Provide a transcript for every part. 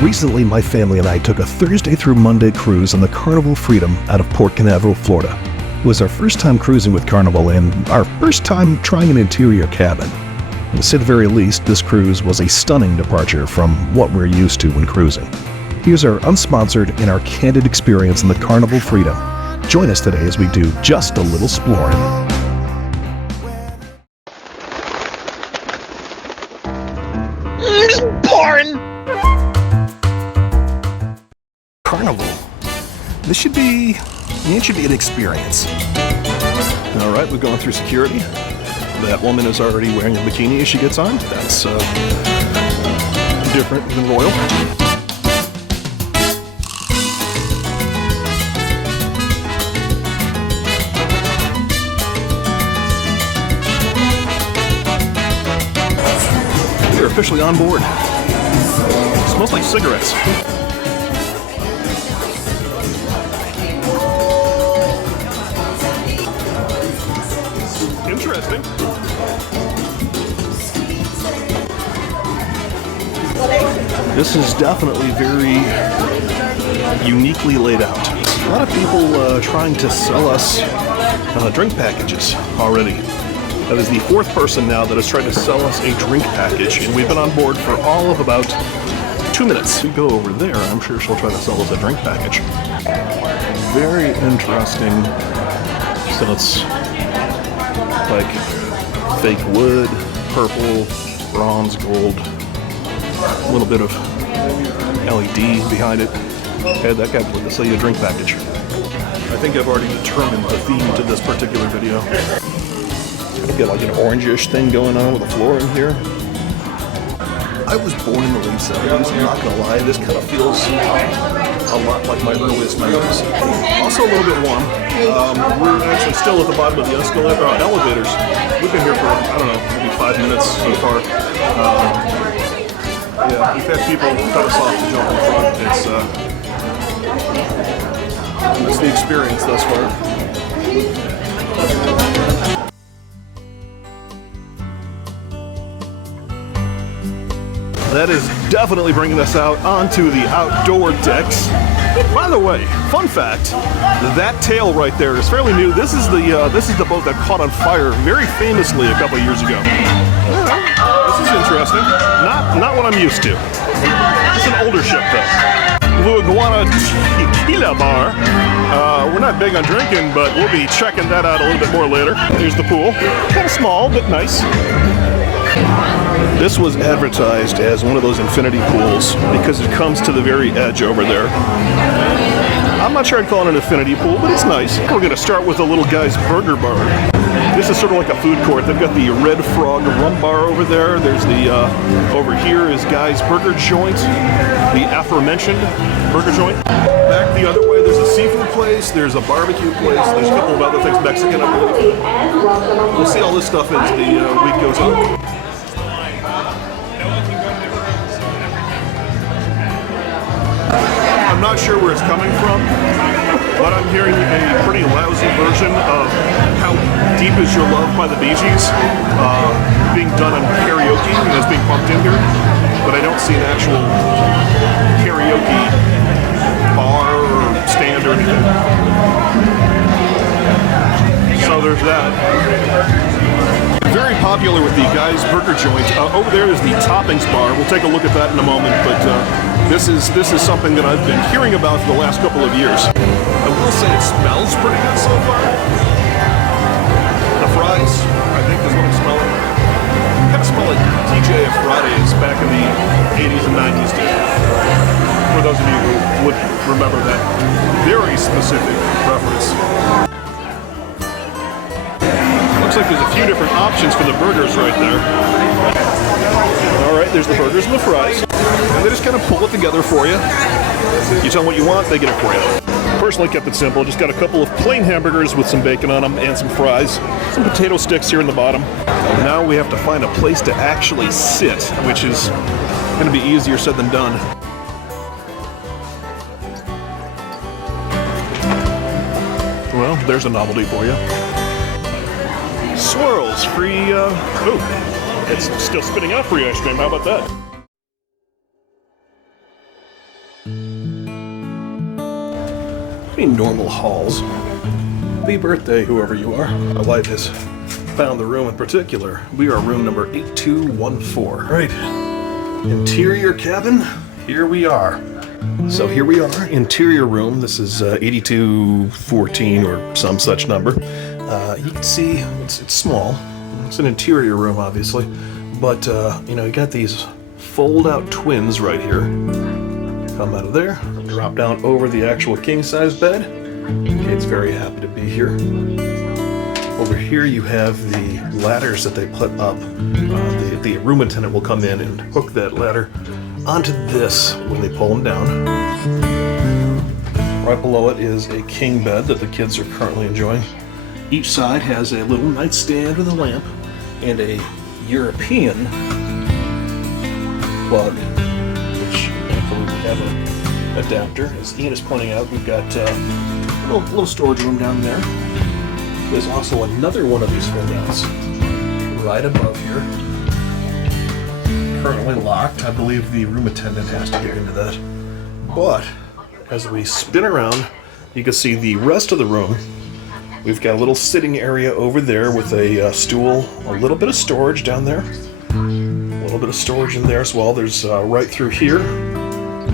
Recently, my family and I took a Thursday through Monday cruise on the Carnival Freedom out of Port Canaveral, Florida. It was our first time cruising with Carnival and our first time trying an interior cabin. To say the very least, this cruise was a stunning departure from what we're used to when cruising. Here's our unsponsored and our candid experience on the Carnival Freedom. Join us today as we do just a little Splorin. Carnival. This should be an experience. All right, we've gone through security. That woman is already wearing a bikini as she gets on. That's different than royal. We're officially on board. It smells like cigarettes. Interesting. This is definitely very uniquely laid out. A lot of people trying to sell us drink packages already. That is the fourth person now that has tried to sell us a drink package, and we've been on board for all of about 2 minutes. We go over there, I'm sure she'll try to sell us a drink package. Very interesting. So it's like fake wood, purple, bronze, gold, a little bit of LED behind it. Had that guy to sell you a drink package. I think I've already determined the theme to this particular video. I've got like an orangish thing going on with the floor in here. I was born in the late 70s, I'm not gonna lie, this kind of feels a lot like my earliest memories. Also a little bit warm. We're actually still at the bottom of the elevators. We've been here for, I don't know, maybe 5 minutes so far. Yeah, we've had people cut us off to jump in front. It's the experience thus far. That is definitely bringing us out onto the outdoor decks. By the way, fun fact, that tail right there is fairly new. This is the boat that caught on fire very famously a couple of years ago. This is interesting. Not what I'm used to. It's an older ship though. Blue Iguana Tequila Bar. We're not big on drinking, but we'll be checking that out a little bit more later. Here's the pool. Kind of small, but nice. This was advertised as one of those infinity pools because it comes to the very edge over there. I'm not sure I'd call it an infinity pool, but it's nice. We're going to start with a little guy's burger bar. This is sort of like a food court. They've got the Red Frog rum bar over there. There's the, over here is Guy's Burger Joint, the aforementioned burger joint. Back the other way, there's a seafood place, there's a barbecue place, there's a couple of other things, Mexican, I believe. We'll see all this stuff as the week goes on. I'm not sure where it's coming from, but I'm hearing a pretty lousy version of How Deep Is Your Love by the Bee Gees being done on karaoke and is being pumped in here, but I don't see an actual karaoke bar or stand or anything. So there's that. Very popular with the Guy's Burger Joint. Over there is the Toppings Bar. We'll take a look at that in a moment, but this is something that I've been hearing about for the last couple of years. I will say it smells pretty good so far. The fries, I think, is what I'm smelling. Kind of smell like TJ Fridays back in the 80s and 90s did. For those of you who would remember that very specific reference. Looks like there's a few different options for the burgers right there. All right, there's the burgers and the fries. And they just kind of pull it together for you. You tell them what you want, they get it for you. Personally kept it simple. Just got a couple of plain hamburgers with some bacon on them and some fries. Some potato sticks here in the bottom. Now we have to find a place to actually sit, which is going to be easier said than done. Well, there's a novelty for you. Swirls, free, oh, it's still spitting out free ice cream. How about that? between normal halls. Happy birthday, whoever you are. My wife has found the room in particular. We are room number 8214. Right, interior cabin, here we are. So here we are, interior room. This is 8214 or some such number. You can see it's small. It's an interior room, obviously, but you know, you got these fold-out twins right here. Come out of there, drop down over the actual king-size bed. Kate's very happy to be here. Over here you have the ladders that they put up. The room attendant will come in and hook that ladder onto this when they pull them down. Right below it is a king bed that the kids are currently enjoying. Each side has a little nightstand with a lamp and a European plug, which thankfully we have an adapter. As Ian is pointing out, we've got a little storage room down there. There's also another one of these fold-outs right above here. Currently locked. I believe the room attendant has to get into that. But as we spin around, you can see the rest of the room. We've got a little sitting area over there with a stool, a little bit of storage down there, a little bit of storage in there as well. There's right through here,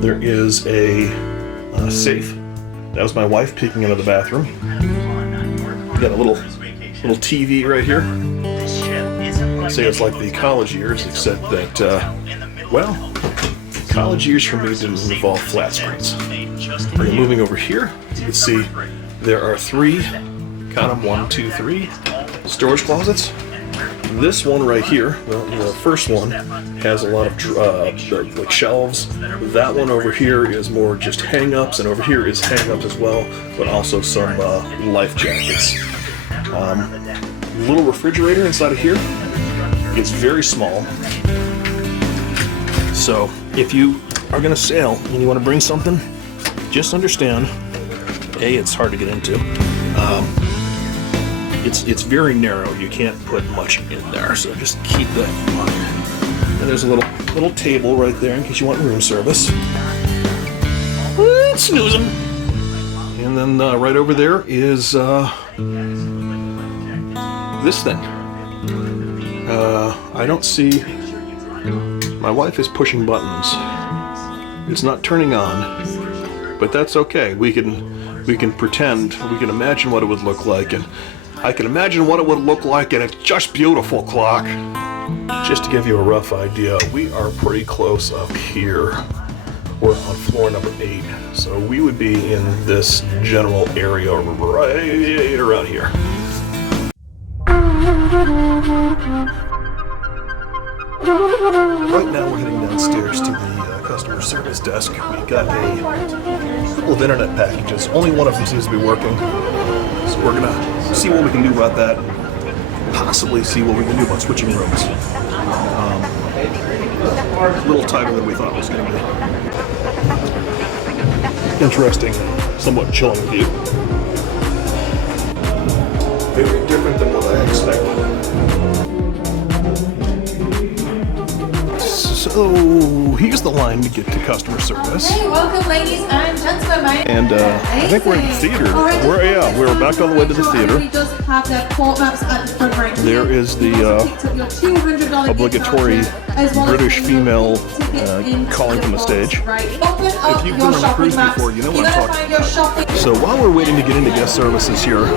there is a safe. That was my wife peeking into the bathroom. Got a little TV right here. I'd say it's like the college years, except that, well, college years for me didn't involve flat screens. We're moving over here. You can see there are three, count them, 1, 2, 3 storage closets. This one right here, the first one, has a lot of like shelves. That one over here is more just hang-ups, and over here is hang-ups as well, but also some life jackets. Little refrigerator inside of here. It's very small. So if you are going to sail and you want to bring something, just understand, A, it's hard to get into. It's very narrow. You can't put much in there, so just keep that in mind. And there's a little table right there in case you want room service. Snoozing. And then right over there is this thing. I don't see. My wife is pushing buttons. It's not turning on, but that's okay. We can pretend. We can imagine what it would look like, and I can imagine what it would look like in a just beautiful clock. Just to give you a rough idea, we are pretty close up here. We're on floor number 8, so we would be in this general area right around here. Right now we're heading downstairs to the customer service desk. We got a couple of internet packages. Only one of them seems to be working. So we're gonna see what we can do about that, and possibly see what we can do about switching rooms. A little tighter than we thought it was going to be. Interesting, somewhat chilling view. Very different than what I expected. So here's the line to get to customer service. Hey, welcome, ladies and gentlemen. And I think we're in the theater. We're back all the way to the theater. There is the obligatory British female calling from the stage. If you've been on a cruise before, you know what I'm talking about. So while we're waiting to get into guest services here, I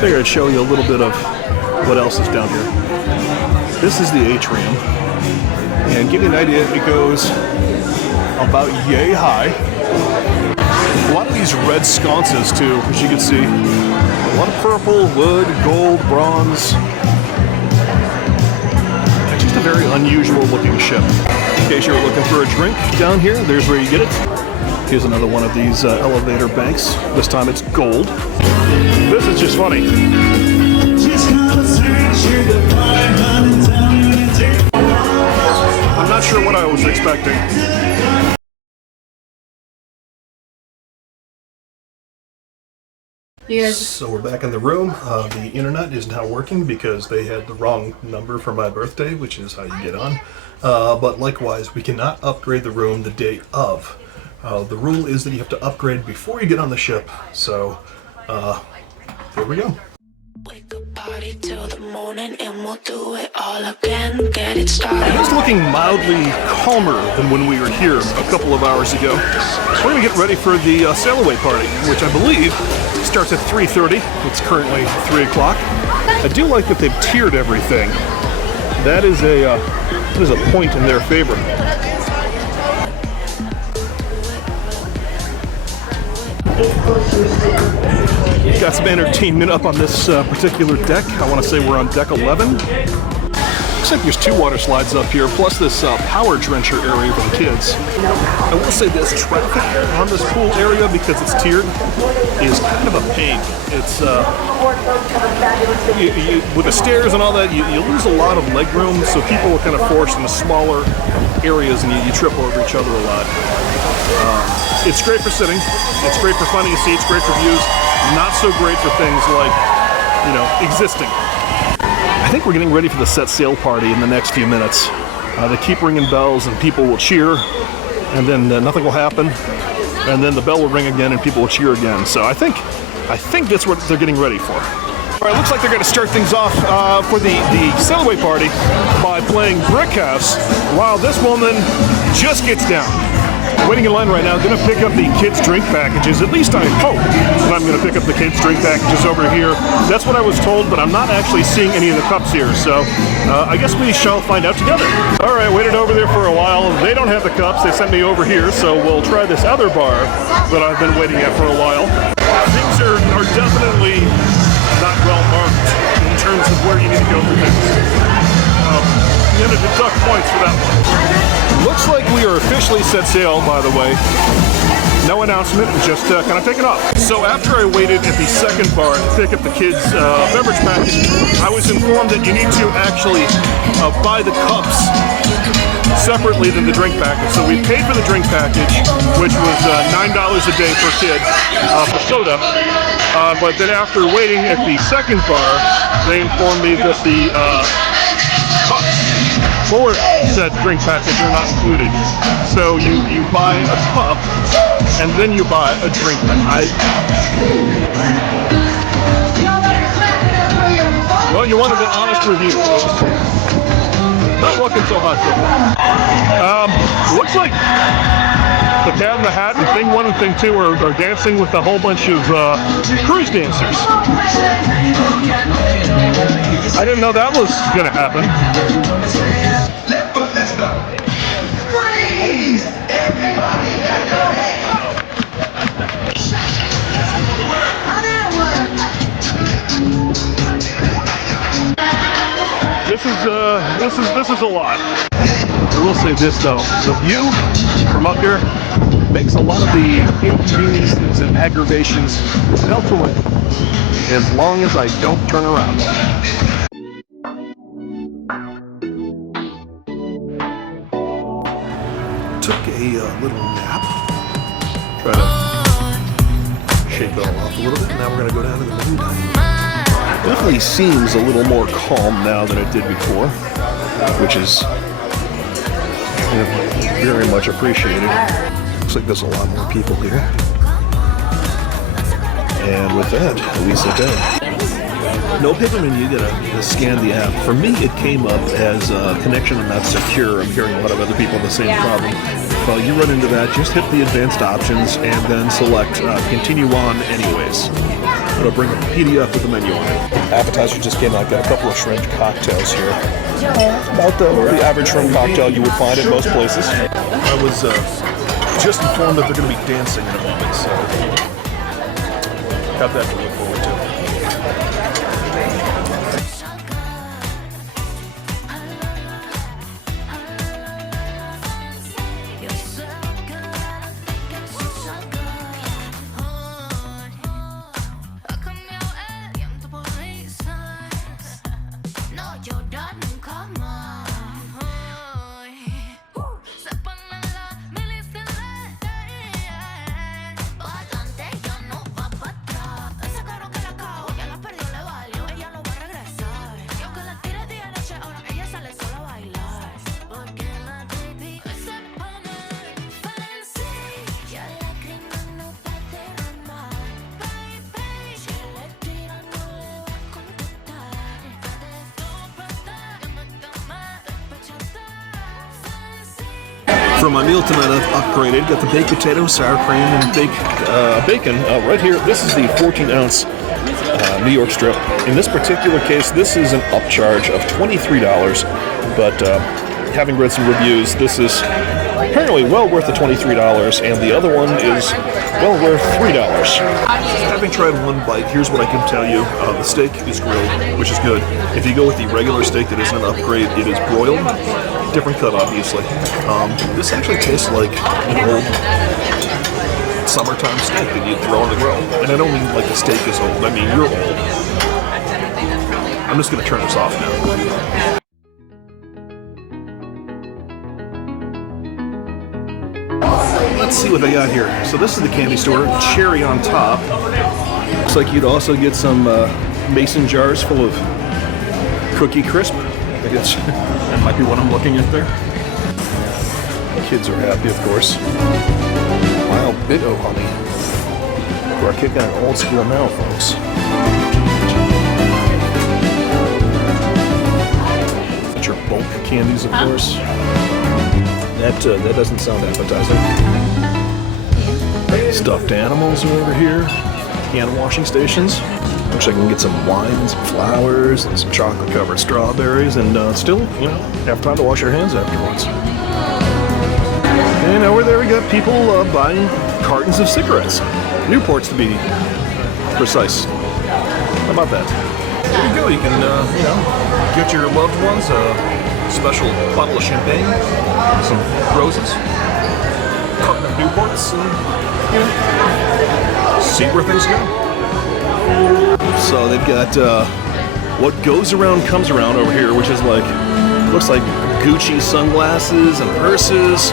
figured I'd show you a little bit of what else is down here. This is the atrium. And give you an idea, it goes about yay high. A lot of these red sconces too, as you can see. A lot of purple, wood, gold, bronze. It's just a very unusual looking ship. In case you were looking for a drink down here, there's where you get it. Here's another one of these elevator banks. This time it's gold. This is just funny. I'm not sure what I was expecting. So we're back in the room. The internet is now working because they had the wrong number for my birthday, which is how you get on. But likewise, we cannot upgrade the room the day of. The rule is that you have to upgrade before you get on the ship. So, here we go. We could party till the morning and we'll do it all again. Get it started. It is looking mildly calmer than when we were here a couple of hours ago. So we're going to get ready for the sail-away party, which I believe starts at 3:30. It's currently 3 o'clock. I do like that they've tiered everything. That is a point in their favor. Got some entertainment up on this particular deck. I want to say we're on deck 11. Looks like there's 2 water slides up here, plus this power drencher area for the kids. I will say this, traffic on this pool area, because it's tiered, is kind of a pain. It's with the stairs and all that, you lose a lot of leg room, so people are kind of forced into smaller areas and you trip over each other a lot. It's great for sitting, it's great for finding a seat, it's great for views, not so great for things like, existing. I think we're getting ready for the set sail party in the next few minutes. They keep ringing bells and people will cheer, and then nothing will happen, and then the bell will ring again and people will cheer again. So I think that's what they're getting ready for. All right, looks like they're going to start things off for the sail-away party by playing Brick House while this woman just gets down. Waiting in line right now, going to pick up the kids' drink packages. At least I hope that I'm going to pick up the kids' drink packages over here. That's what I was told, but I'm not actually seeing any of the cups here, so I guess we shall find out together. All right, waited over there for a while. They don't have the cups. They sent me over here, so we'll try this other bar that I've been waiting at for a while. Things are definitely not well marked in terms of where you need to go for things. You had to deduct points for that one. Looks like we are officially set sail, by the way. No announcement, just kind of taking off. So after I waited at the second bar to pick up the kids' beverage package, I was informed that you need to actually buy the cups separately than the drink package. So we paid for the drink package, which was $9 a day per kid for soda. But then after waiting at the second bar, they informed me that the for said drink package are not included. So you buy a cup and then you buy a drink package. Well, you wanted an honest review. Not looking so hot so far. Looks like the Cat in the Hat and Thing 1 and Thing 2 are dancing with a whole bunch of cruise dancers. I didn't know that was going to happen. Freeze! Everybody at your head! This is a lot. I will say this though, the view from up here makes a lot of the inconveniences and aggravations melt away, as long as I don't turn around. Took a little nap, try to shake it all off a little bit, and now we're going to go down to the main dining. Definitely seems a little more calm now than it did before, which is very much appreciated. Looks like there's a lot more people here. And with that, we sit down. No paper menu, you gotta scan the app. For me, it came up as connection not secure. I'm hearing a lot of other people have the same problem. Well, you run into that, just hit the advanced options and then select continue on anyways. It'll bring a PDF with the menu on it. Appetizer just came out, got a couple of shrimp cocktails here. About the average shrimp cocktail you would find at most places. I was just informed that they're going to be dancing in a moment, so got that to look forward to. For my meal tonight, I've upgraded. Got the baked potato, sour cream, and bacon right here. This is the 14-ounce New York strip. In this particular case, this is an upcharge of $23, but having read some reviews, this is apparently well worth the $23, and the other one is well worth $3. Having tried one bite, here's what I can tell you. The steak is grilled, which is good. If you go with the regular steak that isn't an upgrade, it is broiled. Different cut, obviously. This actually tastes like an old summertime steak that you'd throw on the grill. And I don't mean like the steak is old, I mean you're old. I'm just going to turn this off now. Let's see what they got here. So this is the candy store, cherry on top. Looks like you'd also get some mason jars full of Cookie Crisp. I guess that might be what I'm looking at there. Kids are happy, of course. Wow, big O honey. We're kicking an old school now, folks. Got your bulk candies, of course. That doesn't sound appetizing. Stuffed animals are over here. Hand washing stations. Looks like I can get some wine and some flowers and some chocolate-covered strawberries, and still, you know, have time to wash your hands afterwards. And over there we got people buying cartons of cigarettes. Newports, to be precise. How about that? There you go. You can, you know, get your loved ones a special bottle of champagne, some roses, carton of Newports, and, you know, see where things go. So they've got what goes around comes around over here, which is like, looks like Gucci sunglasses and purses.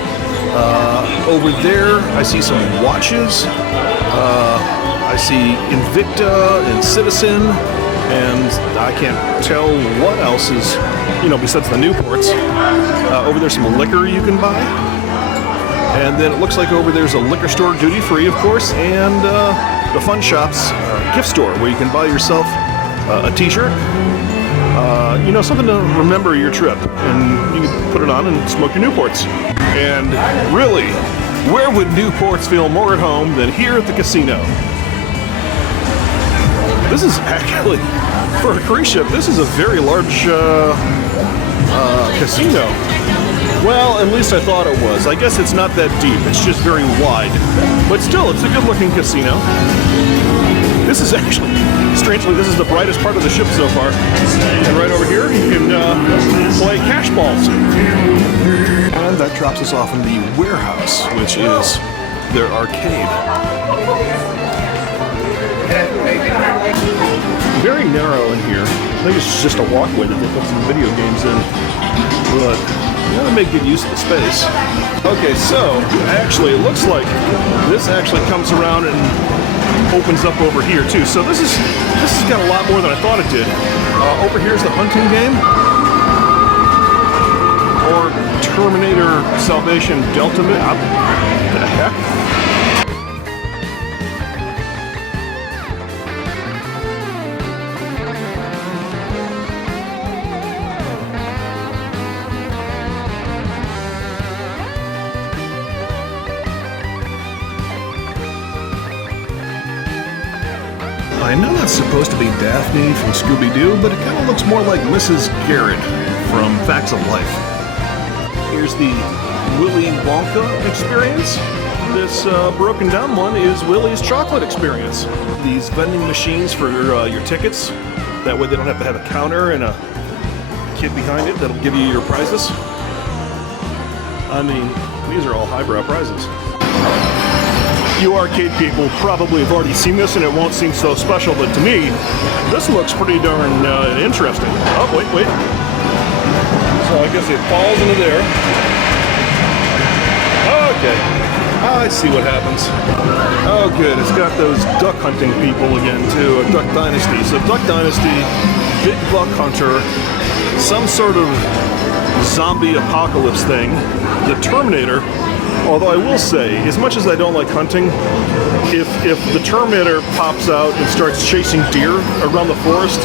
Over there, I see some watches. I see Invicta and Citizen, and I can't tell what else is, you know, besides the Newports. Over there's some liquor you can buy. And then it looks like over there's a liquor store, duty free, of course, and the Fun Shop's gift store where you can buy yourself a t-shirt, you know, something to remember your trip, and you can put it on and smoke your Newports. And really, where would Newports feel more at home than here at the casino? This is actually, for a cruise ship, this is a very large casino. Well, at least I thought it was. I guess it's not that deep, it's just very wide. But still, it's a good looking casino. This is actually, strangely, this is the brightest part of the ship so far. And right over here, you can play cash balls. And that drops us off in the warehouse, which is their arcade. Very narrow in here. I think it's just a walkway that they put some video games in. But you gotta make good use of the space. Okay, so actually it looks like this actually comes around and opens up over here too. So this has got a lot more than I thought it did. Over here's the hunting game, or Terminator Salvation Delta. What the heck? I know that's supposed to be Daphne from Scooby-Doo, but it kind of looks more like Mrs. Garrett from Facts of Life. Here's the Willy Wonka experience. This broken down one is Willy's chocolate experience. These vending machines for your tickets. That way they don't have to have a counter and a kid behind it that'll give you your prizes. I mean, these are all highbrow prizes. You arcade people probably have already seen this and it won't seem so special, but to me, this looks pretty darn interesting. Oh, wait. So I guess it falls into there. Okay. I see what happens. Oh, good. It's got those duck hunting people again, too. Duck Dynasty. So Duck Dynasty, big buck hunter, some sort of zombie apocalypse thing. The Terminator, Although I will say, as much as I don't like hunting, if the Terminator pops out and starts chasing deer around the forest,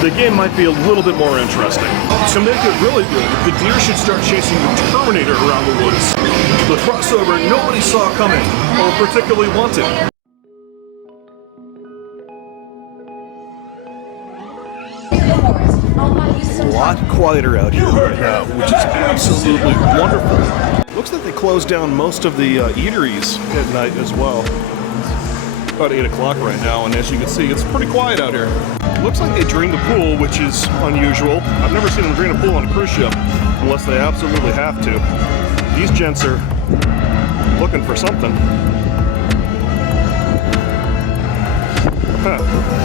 the game might be a little bit more interesting. To make it really good, the deer should start chasing the Terminator around the woods. The crossover nobody saw coming or particularly wanted. A lot quieter out here right now, which is absolutely wonderful. Looks like they closed down most of the eateries at night as well. About 8 o'clock right now, and as you can see, it's pretty quiet out here. Looks like they drained the pool, which is unusual. I've never seen them drain a pool on a cruise ship, unless they absolutely have to. These gents are looking for something. Huh.